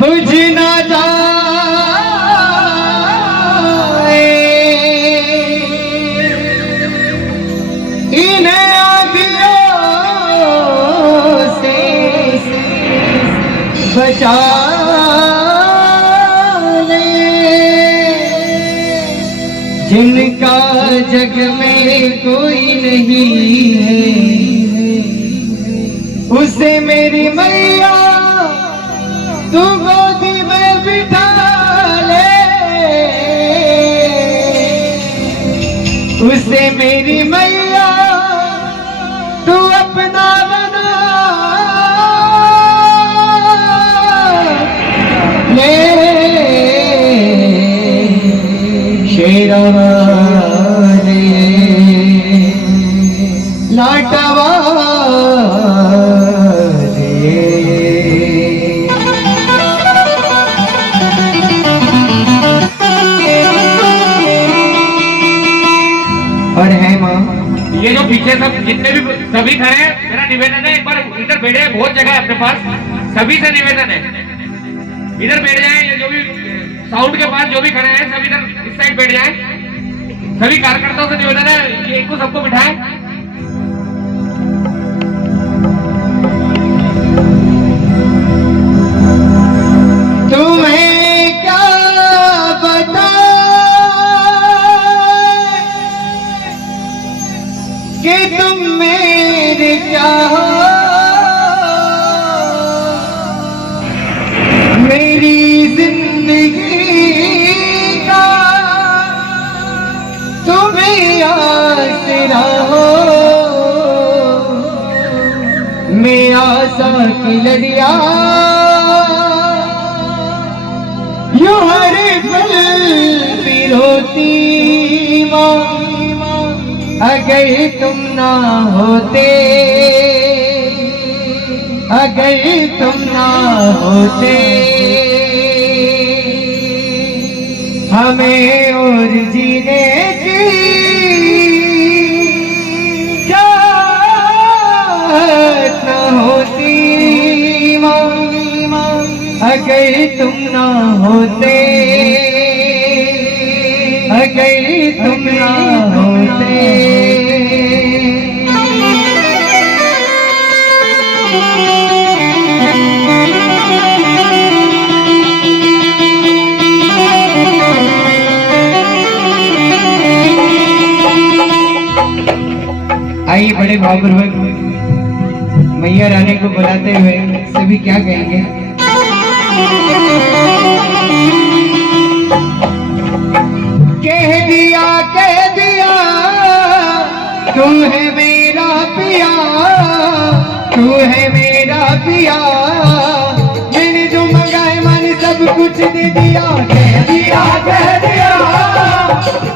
बुझ न जाए इन आगियों से बचा ले, जिनका जग में कोई नहीं है, उसे मेरी मैया तू गोदी में बिठा ले, उसे मेरी मैया तू अपना बना ले। शेरा वाले लाटवा और है माँ। ये जो पीछे सब जितने भी सभी खड़े हैं, मेरा निवेदन है एक बार इधर बैठे, बहुत जगह है अपने पास, सभी से निवेदन है इधर बैठ जाएं। ये जो भी साउंड के पास जो भी खड़े हैं सब इधर इस साइड बैठ जाएं। सभी कार्यकर्ताओं से निवेदन है कि एक को सबको बिठाएं। कि तुम मेरे क्या हो, मेरी जिंदगी का तुम्हें आसरा हो। मैं आशा की लड़िया यूं हर पल पिरोती माँ, अगर तुम ना होते, अगर तुम ना होते, हमें और जीने की चाहत न होती माँ, अगर तुम ना होते, अगर तुम ना होते। आइए बड़े भावपूर्वक मैया रानी को बुलाते हुए सभी क्या कहेंगे। कह दिया तू है मेरा पिया, तू है मेरा पिया, मैंने जो मंगाए मैंने सब कुछ दे दिया। कह दिया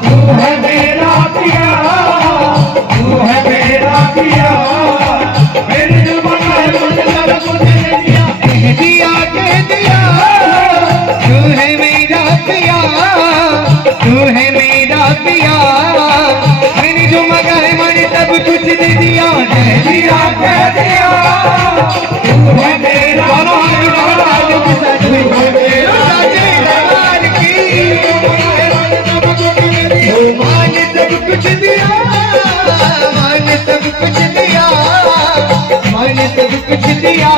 तू है मेरा पिया, तू है मेरा पिया, मैंने जो मंगाए मैंने सब कुछ दे दिया। कह दिया तू है मेरा पिया, तू है मेरा पिया, मैंने जो मंगा है मैंने सब कुछ दे दिया। कह दिया तू है मेरा मैंने सब कुछ दिया, मैंने सब कुछ दिया, मैंने सब कुछ दिया,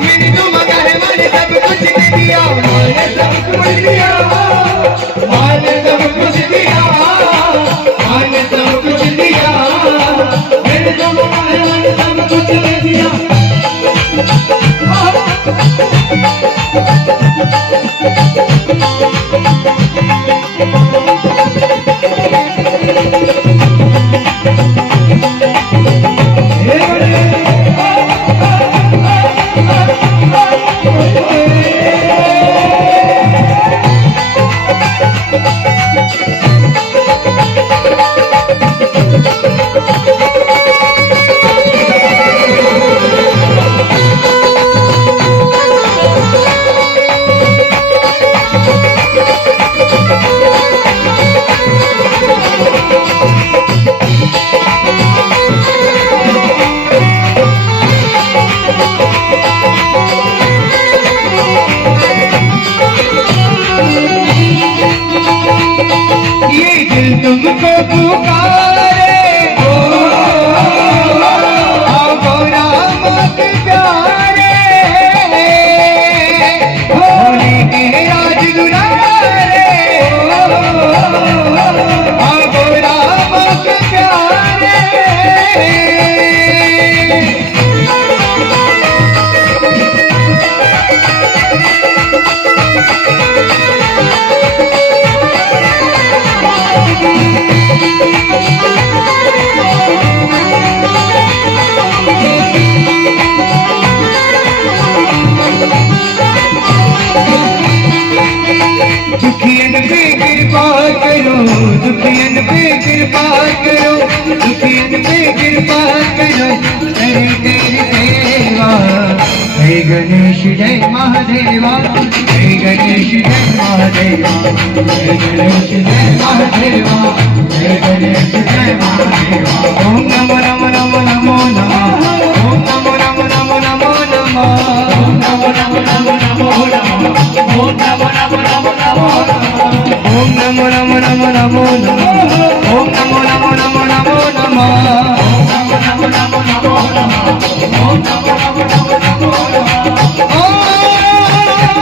मैंने जो मंगा है मैंने सब कुछ दे दिया। मैंने सब कुछ दिया, मैंने सब कुछ दिया, मैंने सब कुछ दिया, मैंने जो मंगा है मैंने सब कुछ दे दिया। ये दिल तुमको पुकारे, आओ राम के प्यारे, होली के राज दुलारे, आओ राम के प्यारे। दुखियन पे कृपा करो, दुखियन पे कृपा करो, दुखियन पे कृपा करो, करे तेरी सेवा। जय गणेश जय महादेवा, जय गणेश जय महादेवा, जय गणेश जय महादेवा, जय गणेश जय महादेवा। ओम नमो नमो नमो नमो नमः, ओम नमो नमो नमो नमो नमः, ओम नमो नमो नमो नमो नमः, ओम नमो नमो नमो नमो नमः, ओम नमो नमो नमो नमो नमः, ओम नमो नमो नमो नमो नमः, ओम नमो नमो नमो नमः, ओम नमो नमो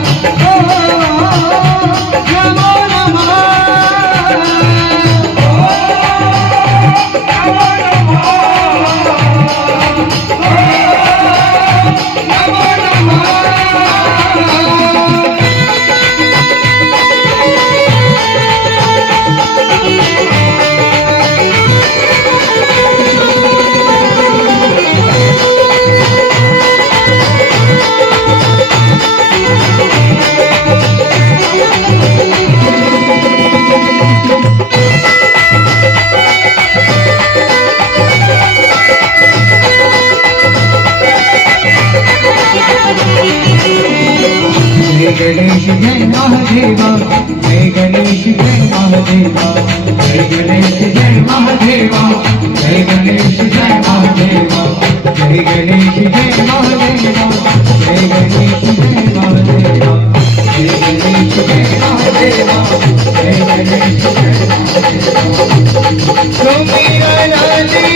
नमो नमो नमः, ओम नमो नमः, गणेश जय महादेवा, जय गणेश जय महादेवा, जय गणेश जय महादेवा, जय गणेश जय महादेवा, जय गणेश जय महादेवा, जय गणेश जय महादेवा, जय गणेश जय महादेवा, जय गणेश जय महादेवा। तो मेरा लाली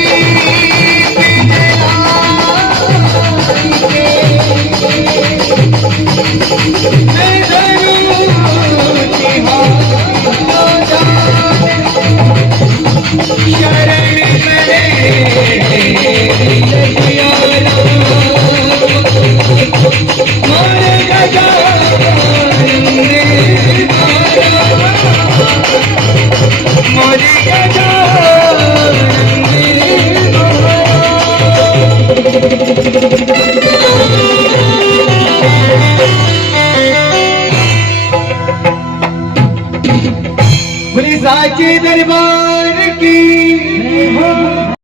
साचे दरबार की हो।